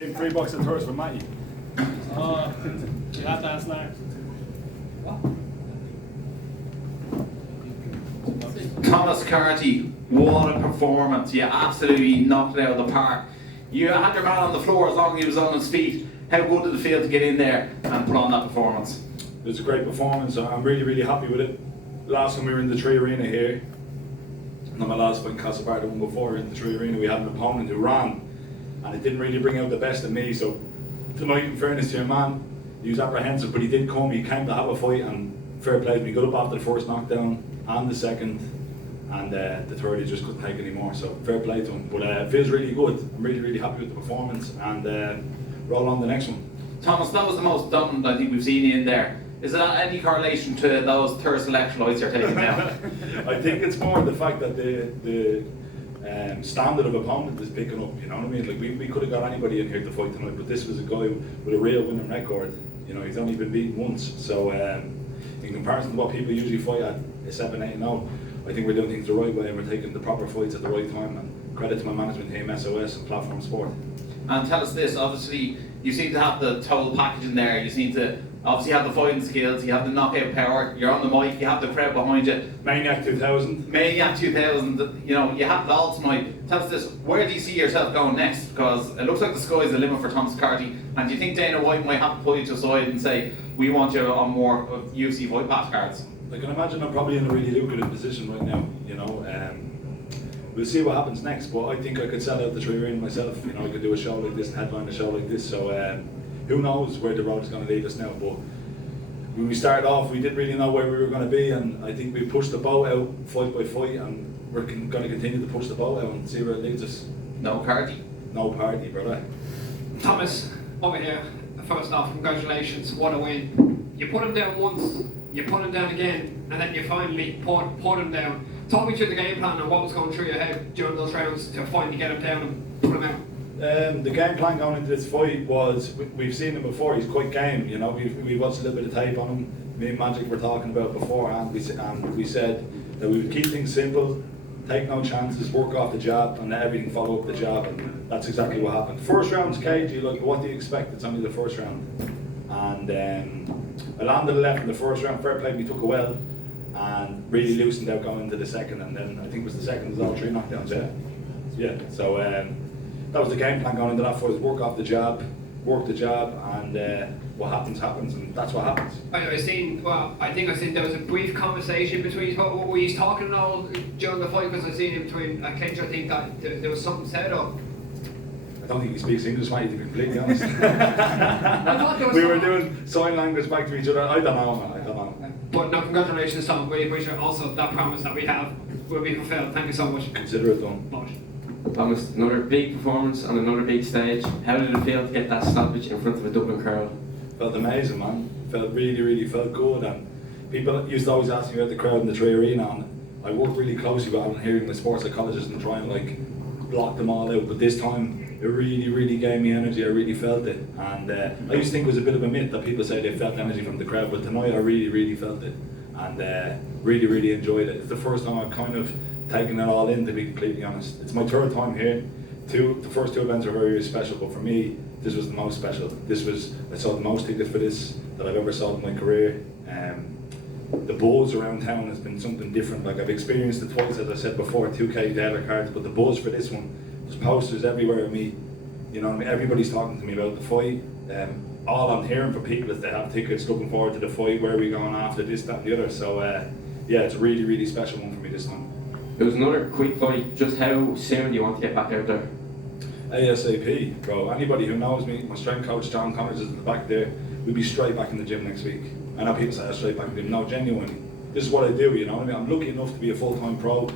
$3 a tourist for Matty. Oh, you have to ask Larry. Thomas CARTY, what a performance. You absolutely knocked it out of the park. You had your man on the floor as long as he was on his feet. How good did it feel to get in there and put on that performance? It was a great performance. I'm really happy with it. Last time we were in the Tree Arena here, and my last fight in Castlebar, the one before in the Tree Arena, we had an opponent who ran, and it didn't really bring out the best in me. So tonight, in fairness to your man, he was apprehensive, but he did come. He came to have a fight, and fair play to me. Got up after the first knockdown and the second, and the third he just couldn't take anymore. So fair play to him. But it feels really good. I'm really happy with the performance, and roll on the next one. Thomas, that was the most dominant I think we've seen you in there. Is there any correlation to those thirst electrolytes you're taking now? I think it's more the fact that the standard of opponent is picking up, you know what I mean? Like we could have got anybody in here to fight tonight, but this was a guy with a real winning record. You know, he's only been beaten once. So in comparison to what people usually fight at 7-8-0, I think we're doing things the right way and we're taking the proper fights at the right time, and credit to my management team, SOS and Platform Sport. And tell us this, obviously you seem to have the total package in there. You seem to obviously have the fighting skills, you have the knockout power, you're on the mic, you have the crowd behind you. Maniac 2000. Maniac 2000, you know, you have it all tonight. Tell us this, where do you see yourself going next? Because it looks like the sky's the limit for Thomas CARTY. And do you think Dana White might have to pull you to the side and say, we want you on more of UFC fight pass cards? I can imagine I'm probably in a really lucrative position right now, you know. We'll see what happens next, but I think I could sell out the Tree Arena myself. You know, I could do a show like this and headline a show like this. So who knows where the road is going to lead us now. But when we started off, we didn't really know where we were going to be, and I think we pushed the boat out fight by fight, and we're going to continue to push the boat out and see where it leads us. No CARTY? No party, brother. Thomas, over here, first off, congratulations, what a win. You put him down once, you put him down again, and then you finally put him down. Talk me through the game plan and what was going through your head during those rounds to finally get him down and put him out. The game plan going into this fight was, we've seen him before, he's quite game, you know, we watched a little bit of tape on him, me and Magic were talking about beforehand, and we said that we would keep things simple, take no chances, work off the jab, and let everything follow up the jab, and that's exactly what happened. First round's cagey, like what do you expect, it's only the first round. And I landed a left in the first round, fair play, we took a well, and really loosened out going into the second, and then I think it was the second was all 3 knockdowns, yeah. So that was the game plan going into that fight, was work off the jab, work the jab, and what happens, and that's what happens. I think I seen there was a brief conversation between, were you talking and all during the fight? Because I seen in between clinch, I think that there was something said up. I don't think he speaks English, mate, to be completely honest. I thought there was we were doing sign language back to each other, I don't know, man, I don't know. But no, congratulations, Tom. We appreciate also that promise that we have will be fulfilled. Thank you so much. Consider it done. Thomas, another big performance on another big stage. How did it feel to get that stoppage in front of a Dublin crowd? Felt amazing, man. Felt really felt good, and people used to always ask me about the crowd in the Tree Arena, and I worked really closely with Alan hearing the sports psychologists and trying to like block them all out, but this time it really gave me energy. I really felt it, and I used to think it was a bit of a myth that people say they felt energy from the crowd, but tonight I really felt it, and really enjoyed it. It's the first time I've kind of taken it all in, to be completely honest. It's my third time here. The first 2 events were very special, but for me, this was the most special. I sold the most tickets for this that I've ever sold in my career. The buzz around town has been something different. Like I've experienced it twice, as I said before, 2K Taylor cards, but the buzz for this one, there's posters everywhere of me. You know what I mean? Everybody's talking to me about the fight. All I'm hearing from people is they have tickets, looking forward to the fight, where are we going after this, that and the other. So yeah, it's a really special one for me this time. It was another quick fight. Just how soon do you want to get back out there? ASAP, bro. Anybody who knows me, my strength coach John Connors is in the back there, we'll be straight back in the gym next week. I know people say I'm straight back in the gym. No, genuinely. This is what I do, you know what I mean? I'm lucky enough to be a full-time pro.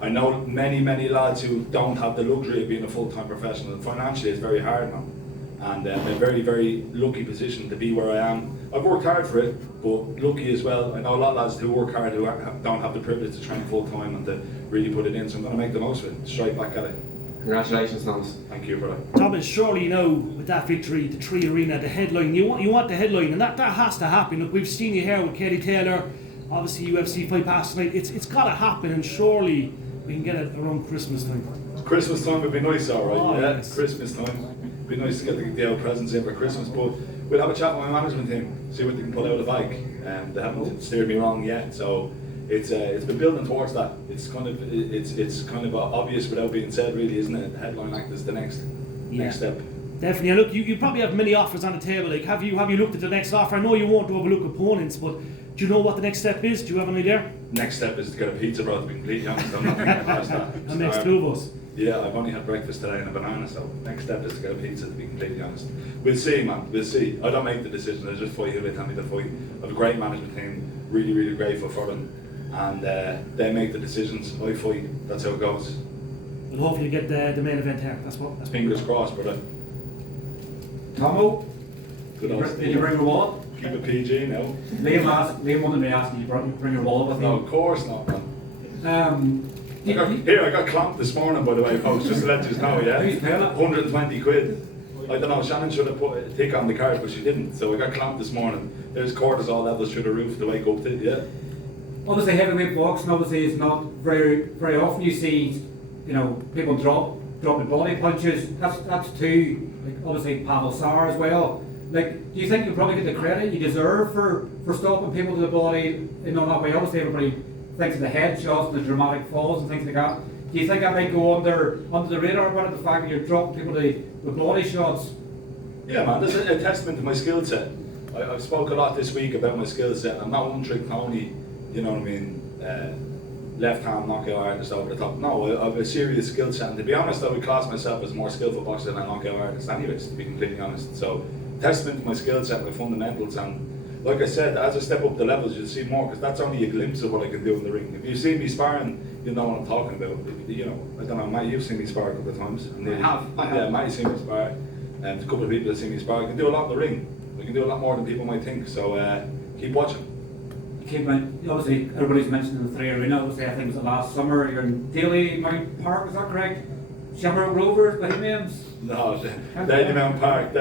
I know many lads who don't have the luxury of being a full-time professional, and financially it's very hard, man. And I'm in a very lucky position to be where I am. I've worked hard for it, but lucky as well. I know a lot of lads who work hard who don't have the privilege to train full-time and to really put it in, so I'm going to make the most of it, straight back at it. Congratulations, Thomas. Thank you, brother. Thomas, surely you know with that victory, the Tree Arena, the headline, you want the headline, and that has to happen. Look, we've seen you here with Katie Taylor, obviously UFC fight pass tonight. It's got to happen, and surely we can get it around Christmas time. Christmas time would be nice, alright. Oh, yeah, yes. Christmas time. be nice to get the old presents in for Christmas, but we'll have a chat with my management team, see what they can pull out of the bag. They haven't steered me wrong yet, so it's been building towards that. It's kind of obvious without being said, really, isn't it? Headline act is the next step. Definitely. And look, you probably have many offers on the table. Like, have you looked at the next offer? I know you won't overlook opponents, but do you know what the next step is? Do you have an idea? Next step is to get a pizza, bro. To be completely honest, I'm not thinking past that. And next two of us. Yeah, I've only had breakfast today and a banana, so next step is to get a pizza, to be completely honest. We'll see, man, we'll see. I don't make the decision, I just fight who they tell me to fight. I have a great management team, really, really grateful for them, and they make the decisions, I fight, that's how it goes. Well, hopefully you get the main event here, that's Fingers crossed, brother. Tomo, Good old did you bring your wallet? Keep it PG now. Liam wanted me asking you bring your wallet with you. No, of course not, man. I got clamped this morning, by the way, folks, just to let you know, yeah? Who's paying it? 120 quid. I don't know, Shannon should have put a tick on the card, but she didn't, so I got clamped this morning. There's cortisol levels through the roof to wake up to, yeah? Obviously heavyweight boxing obviously is not very often you see, people dropping body punches. That's two, like obviously Pavel Sar as well. Like, do you think you probably get the credit you deserve for stopping people to the body in that way? Obviously everybody thinks of the headshots and the dramatic falls and things like that. Do you think that might go under the radar about the fact that you're dropping people with body shots? Yeah, man, this is a testament to my skill set. I've spoke a lot this week about my skill set. I'm not one trick pony, you know what I mean, left hand knockout artist over the top. No, I have a serious skill set, and to be honest I would class myself as a more skillful boxer than a knockout artist anyways, to be completely honest. So, testament to my skill set, my fundamentals, and like I said, as I step up the levels, you'll see more, because that's only a glimpse of what I can do in the ring. If you see me sparring, you'll know what I'm talking about. I don't know, Matt, you've seen me spar a couple of times. I have. Yeah, Matt's seen me spar, and a couple of people have seen me spar. I can do a lot in the ring. I can do a lot more than people might think, so keep watching. Obviously, everybody's mentioned the 3 Arena. Obviously, I think it was the last summer. You're in Daly Mount Park, is that correct? Shamrock Rovers, Bohemians? No, Daly Mount Park,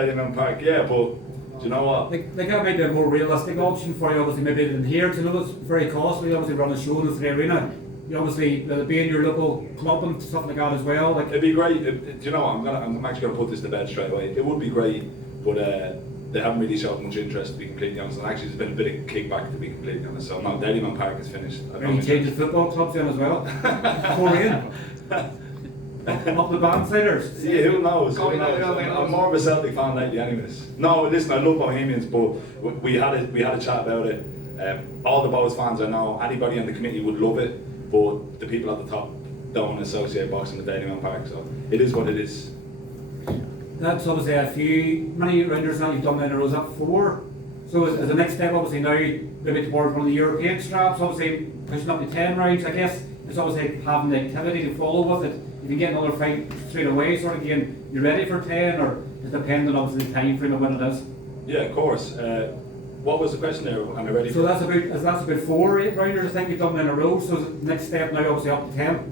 yeah, but do you know what? They got maybe a more realistic option for you, obviously, maybe than here. To know it's very costly, obviously, run a show in the 3 Arena. You obviously, be in your local club and stuff like that as well. Like, it'd be great. Do you know what? I'm actually going to put this to bed straight away. It would be great, but they haven't really showed much interest, to be completely honest. And actually, there's been a bit of kickback, to be completely honest. So, no, Daly Mount Park is finished. Maybe change the football clubs in as well. 4 in. Up the bandsiders. Yeah, who knows? I'm more of a Celtic fan lately, anyways. No, listen, I love Bohemians, but we had a chat about it. All the Bohs fans I know, anybody on the committee would love it, but the people at the top don't associate boxing with Daly Mount Park, so it is what it is. That's obviously many rounders now you've done in a row, is that 4? So as the next step, obviously now maybe towards one of the European straps, obviously pushing up to 10 rounds, I guess. It's obviously having the activity to follow with it. If you get another fight straight away, sort of again, you're ready for 10, or it's dependent obviously the time frame of when it is? Yeah, of course. What was the question there? Am I ready? So that's about 4 8 rounders I think you've done in a row. So the next step now obviously up to 10.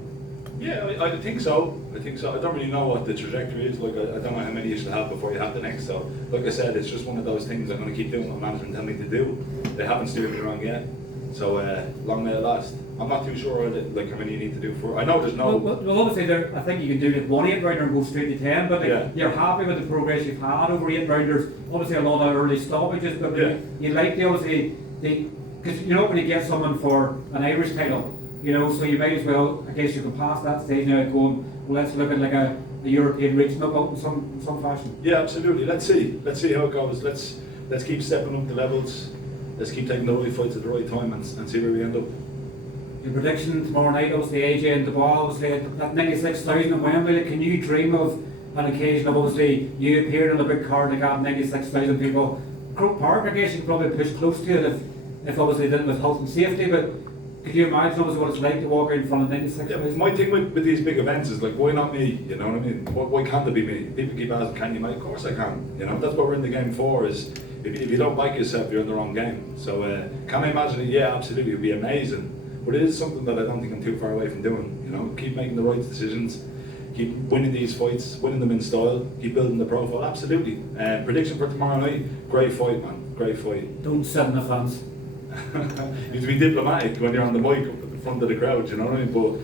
Yeah, I think so. I don't really know what the trajectory is. Like, I don't know how many you should have before you have the next. So, like I said, it's just one of those things I'm going to keep doing what management tell me to do. They haven't steered me wrong yet. So, long may it last. I'm not too sure like how many you need to do for. I know there's no. Well, obviously, I think you can do it 1 8 rounder and go straight to 10. But Yeah. you're happy with the progress you've had over 8 rounders. Obviously, a lot of early stoppages, but Yeah. you like because you're not going to get someone for an Irish title. So you might as well. I guess you can pass that stage now, going. Well, let's look at like a European regional bout in some fashion. Yeah, absolutely. Let's see how it goes. Let's keep stepping up the levels. Let's keep taking the right fights at the right time and see where we end up. Your prediction tomorrow night, obviously AJ and Dubois, obviously at 96,000 at Wembley. Can you dream of an occasion of obviously you appeared on a big card that got 96,000 people? Croke Park, I guess you could probably push close to it if obviously did it with health and safety, but could you imagine obviously what it's like to walk out in front of 96,000? Yeah, my thing with these big events is like, why not me? You know what I mean? Why can't it be me? People keep asking, can you, mate? Of course I can. That's what we're in the game for. Is if you don't like yourself, you're in the wrong game. So can I imagine it? Yeah, absolutely, it'd be amazing. But it is something that I don't think I'm too far away from doing. Keep making the right decisions, keep winning these fights, winning them in style, keep building the profile. Absolutely. Prediction for tomorrow night: great fight, man. Great fight. Don't sit in the fans. You have to be diplomatic when you're on the mic up at the front of the crowd. You know what I mean? But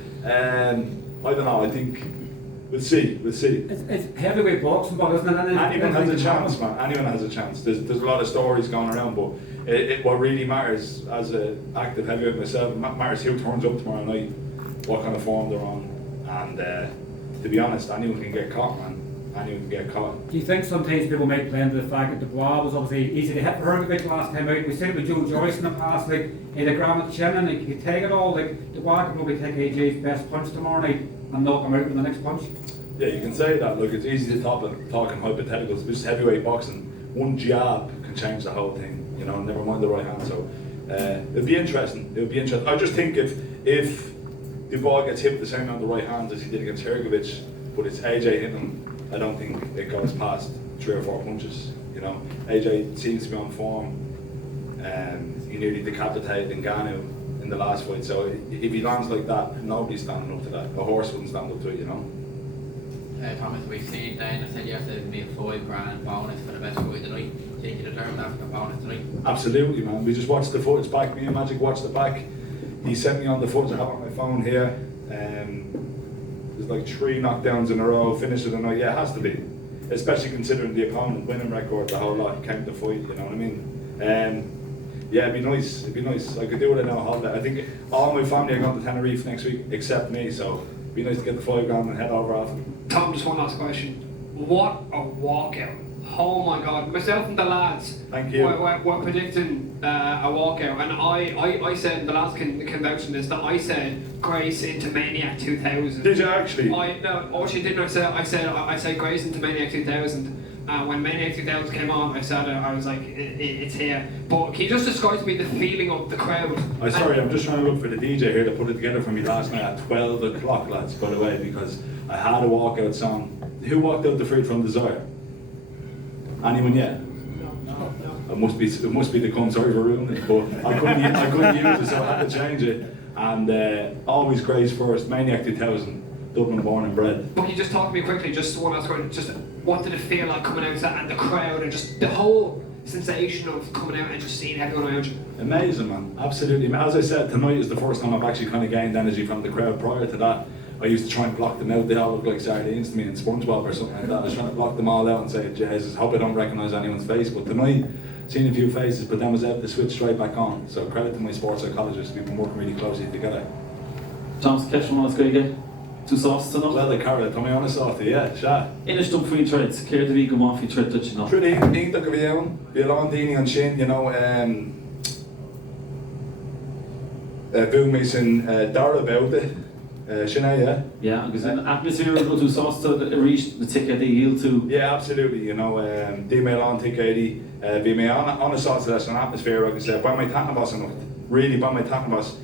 I don't know. I think We'll see. It's heavyweight boxing, but isn't it? Anyone has a chance, man. Anyone has a chance. There's a lot of stories going around, but what really matters as an active heavyweight myself, matters who turns up tomorrow night, what kind of form they're on, and to be honest, anyone can get caught, man. Anyone can get caught. Do you think sometimes people might play into the fact that Dubois was obviously easy to hit for Hrgovic last time out? We seen it with Joe Joyce in the past, like he had a gram at the chin and he could take it all. Like Dubois could probably take AJ's best punch tomorrow night and knock him out with the next punch. Yeah, you can say that. Look, it's easy to talk in hypotheticals. It's just heavyweight boxing. One jab can change the whole thing. You know, never mind the right hand. So it'll be interesting. I just think if Dubois gets hit with the same on the right hand as he did against Hrgovic, but it's AJ hitting him, I don't think it goes past 3 or 4 punches. You know, AJ seems to be on form. He nearly decapitated Ngannou in the last fight. So if he lands like that, nobody's standing up to that. A horse wouldn't stand up to it, you know. Thomas, we've seen Dana said yesterday it'd be a £5 bonus for the best fight tonight. Think you determined after the bonus tonight? Absolutely, man. We just watched the footage back. Me and Magic watched it back. He sent me on the footage. I have it on my phone here. There's like 3 knockdowns in a row. Finish of the night. Yeah, it has to be. Especially considering the opponent winning record, the whole lot. He came to fight. You know what I mean? Yeah, it'd be nice. It'd be nice. I could do it on a holiday. I think all my family are going to Tenerife next week, except me. So it'd be nice to get the $5 and head over after. Tom, just one last question. What a walkout. Oh my God. Myself and the lads Thank you. were predicting a walkout, and I said, the lads can vouch on this, that I said Grace into Maniac 2000. Did you actually? No, actually didn't. I said Grace into Maniac 2000. When Maniac 2000 came on, I was like, it's here. But can you just describe to me the feeling of the crowd? I'm just trying to look for the DJ here to put it together for me last night at 12 o'clock, lads, by the way, because I had a walkout song. Who walked out the fruit from Desire? Anyone yet? No. It must be the Come Sorry for Ruining It, but I couldn't use it, so I had to change it. And always Grace first, Maniac 2000, Dublin born and bred. But can you just talk to me quickly, just one last question, just what did it feel like coming out to that, and the crowd, and just the whole sensation of coming out and just seeing everyone around you? Amazing, man, absolutely. As I said, tonight is the first time I've actually kind of gained energy from the crowd. Prior to that, I used to try and block them out. They all look like sardines to me in SpongeBob or something like that. I was trying to block them all out and say, Jesus, hope I don't recognise anyone's face. But tonight, seen a few faces, but then was able to switch straight back on. So credit to my sports psychologists, we've been working really closely together. Thomas, catch from Sky two sauces enough? Well, the carrot, to be honest, after, yeah, sure. Inish dum faoin treads, céir do bhí go má faoin tread dúirt ná. Truly, ínta go bhíonn, bhí lán daoine an sin, you know, bhú mé sin dara bhauta, sinna, yeah? Yeah, agus in atmosphere go tú sásta a ríis na ticket they yield to. Yeah, absolutely, you know, dí mé lán ticket bhí mé anna sásta leis an atmosphere agus ba mé tanabas an really ba mé tanabas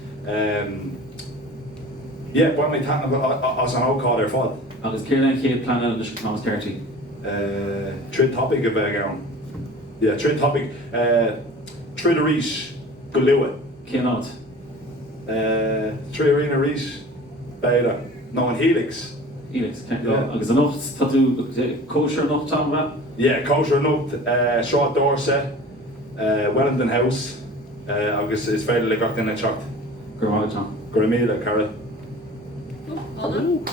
yeah, ba mé tanabas as an ócád ar fad. Agus céir le chéad plan an Bishop Thomas CARTY. Trid topic a bheith gán. Yeah, trid topic, trid a ríis go luath. Cé náid? Trid arena ríis beire. No, an Helix. Helix, okay. Yeah. Agus an nocht, tá tú kosher nocht Tom ba? Yeah, kosher nocht, Short Dorset, Wellington House, agus is féidir le gach duine teacht. Gur máid Tom. Gur míle, Cara. Oh, hold on.